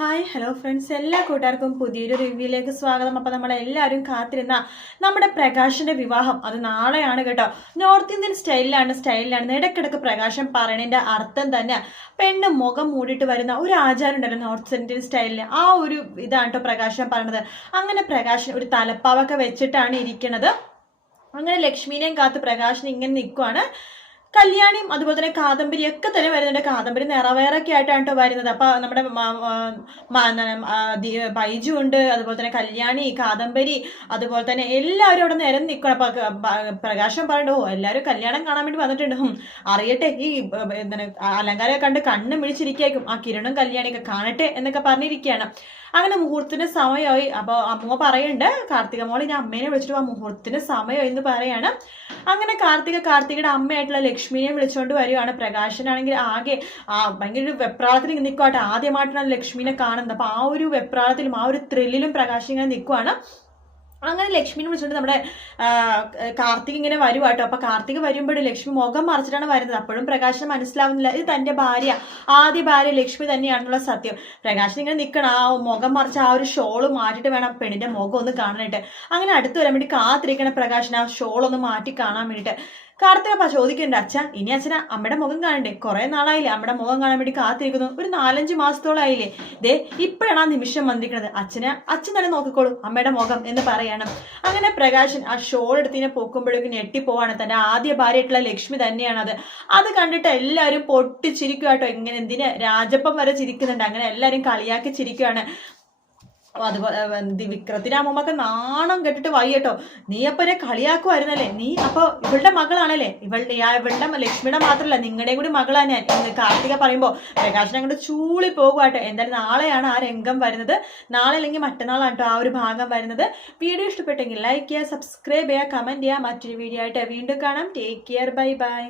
Hi hello friends, എല്ലാ കൂട്ടുകാർക്കും പുതിയൊരു റിവ്യൂയിലേക്ക് സ്വാഗതം. അപ്പോൾ നമ്മളെല്ലാവരും കാത്തിരുന്ന നമ്മുടെ പ്രകാശിൻ്റെ വിവാഹം അത് നാളെയാണ് കേട്ടോ. നോർത്ത് ഇന്ത്യൻ സ്റ്റൈലിലാണ് ഇടയ്ക്കിടയ്ക്ക് പ്രകാശം പറയണതിൻ്റെ അർത്ഥം തന്നെ പെണ്ണ് മുഖം മൂടിയിട്ട് വരുന്ന ഒരു ആചാരം ഉണ്ടല്ലോ നോർത്ത് ഇന്ത്യൻ സ്റ്റൈലിൽ. ആ ഒരു ഇതാണ് കേട്ടോ പ്രകാശം പറയണത്. അങ്ങനെ പ്രകാശൻ ഒരു തലപ്പാവൊക്കെ വെച്ചിട്ടാണ് ഇരിക്കുന്നത്. അങ്ങനെ ലക്ഷ്മീനെയും കാത്ത് പ്രകാശൻ ഇങ്ങനെ നിൽക്കുവാണ്. കല്യാണിയും അതുപോലെ തന്നെ കാദംബരി ഒക്കെ തന്നെ വരുന്നുണ്ട്. കാദംബരി നിറവേറൊക്കെ ആയിട്ടാണ് കേട്ടോ വരുന്നത്. അപ്പൊ നമ്മുടെ ബൈജു ഉണ്ട്, അതുപോലെ തന്നെ കല്യാണി, കാദംബരി, അതുപോലെ തന്നെ എല്ലാവരും അവിടെ നിരന്ന് നിൽക്കണം. അപ്പൊ പ്രകാശം പറയണ്ടോ എല്ലാവരും കല്യാണം കാണാൻ വേണ്ടി വന്നിട്ടുണ്ട്. അറിയട്ടെ, ഈ എന്താണ് അലങ്കാരം കണ്ട് കണ്ണ് മിഴിച്ചിരിക്കും. ആ കിരണും കല്യാണിയൊക്കെ കാണട്ടെ എന്നൊക്കെ പറഞ്ഞിരിക്കുകയാണ്. അങ്ങനെ മുഹൂർത്തത്തിന് സമയമായി. അപ്പോൾ അമ്മ പറയുന്നുണ്ട്, കാർത്തിക മോൾ ഇനി അമ്മേനെ വിളിച്ചിട്ട് ആ മുഹൂർത്തത്തിന് സമയമായി എന്ന് പറയാണ്. അങ്ങനെ കാർത്തികയുടെ അമ്മയായിട്ടുള്ള ലക്ഷ്മിയെ വിളിച്ചുകൊണ്ട് വരികയാണ്. പ്രകാശനാണെങ്കിൽ ആകെ ഭയങ്കര ഒരു വെപ്രാളത്തിൽ നിൽക്കുവാട്ടെ. ആദ്യമായിട്ടാണ് ലക്ഷ്മിനെ കാണുന്നത്. അപ്പോൾ ആ ഒരു വെപ്രാളത്തിലും ആ ഒരു ത്രില്ലിലും പ്രകാശൻ ഇങ്ങനെ നിൽക്കുവാണ്. അങ്ങനെ ലക്ഷ്മിനെ വിളിച്ചിട്ട് നമ്മുടെ കാർത്തിക് ഇങ്ങനെ വരുവാട്ടോ. അപ്പൊ കാർത്തിക് വരുമ്പോഴും ലക്ഷ്മി മുഖം മറിച്ചിട്ടാണ് വരുന്നത്. അപ്പോഴും പ്രകാശന് മനസ്സിലാവുന്നില്ല ഇത് തന്റെ ഭാര്യ, ആദ്യ ഭാര്യ ലക്ഷ്മി തന്നെയാണെന്നുള്ള സത്യം. പ്രകാശൻ ഇങ്ങനെ നിൽക്കണം, ആ മുഖം മറിച്ച് ആ ഒരു ഷോള് മാറ്റിയിട്ട് വേണം പെണ്ണിന്റെ മുഖം ഒന്ന് കാണാനായിട്ട്. അങ്ങനെ അടുത്ത് വരാൻ വേണ്ടി കാത്തിരിക്കണം പ്രകാശൻ ആ ഷോൾ ഒന്ന് മാറ്റി കാണാൻ വേണ്ടിയിട്ട്. കാർത്തികപ്പ ചോദിക്കണ്ട, അച്ഛ ഇനി അച്ഛന അമ്മയുടെ മുഖം കാണണ്ടേ? കുറെ നാളായില്ലേ അമ്മയുടെ മുഖം കാണാൻ വേണ്ടി കാത്തിരിക്കുന്നു, ഒരു 4-5 മാസത്തോളായില്ലേ. ദേ ഇപ്പോഴാണ് ആ നിമിഷം വന്നിരിക്കുന്നത്. അച്ഛൻ തന്നെ നോക്കിക്കോളൂ അമ്മയുടെ മുഖം എന്ന് പറയണം. അങ്ങനെ പ്രകാശൻ ആ ഷോൾ എടുത്തിനെ പൊക്കുമ്പോഴേക്കും ഞെട്ടിപ്പോവാണ്. തന്റെ ആദ്യ ഭാര്യയായിട്ടുള്ള ലക്ഷ്മി തന്നെയാണത്. അത് കണ്ടിട്ട് എല്ലാവരും പൊട്ടിച്ചിരിക്കുവാട്ടോ. ഇങ്ങനെ എന്തിന് രാജപ്പം വരെ ചിരിക്കുന്നുണ്ട്. അങ്ങനെ എല്ലാവരും കളിയാക്കി ചിരിക്കുകയാണ്. അതുപോലെ വിക്രത്തിന്റെ അമ്മമ്മക്ക് നാണം കെട്ടിട്ട് വയ്യട്ടോ. നീ അപ്പൊ എന്നെ കളിയാക്കുമായിരുന്നല്ലേ? നീ അപ്പൊ ഇവളുടെ മകളാണല്ലേ? ഇവളുടെ ലക്ഷ്മിയുടെ മാത്രമല്ല നിങ്ങളുടെയും കൂടി മകളാണ് ഞാൻ എന്ന് കാർത്തിക പറയുമ്പോ പ്രകാശൻ അങ്ങോട്ട് ചൂളി പോകുവാട്ടോ. എന്തായാലും നാളെയാണ് ആ രംഗം വരുന്നത്. നാളെ അല്ലെങ്കിൽ മറ്റന്നാളാണ് കേട്ടോ ആ ഒരു ഭാഗം വരുന്നത്. വീഡിയോ ഇഷ്ടപ്പെട്ടെങ്കിൽ ലൈക്ക് ചെയ്യുക, സബ്സ്ക്രൈബ് ചെയ്യുക, കമന്റ് ചെയ്യുക. മറ്റൊരു വീഡിയോ ആയിട്ട് വീണ്ടും കാണാം. Take care, bye bye.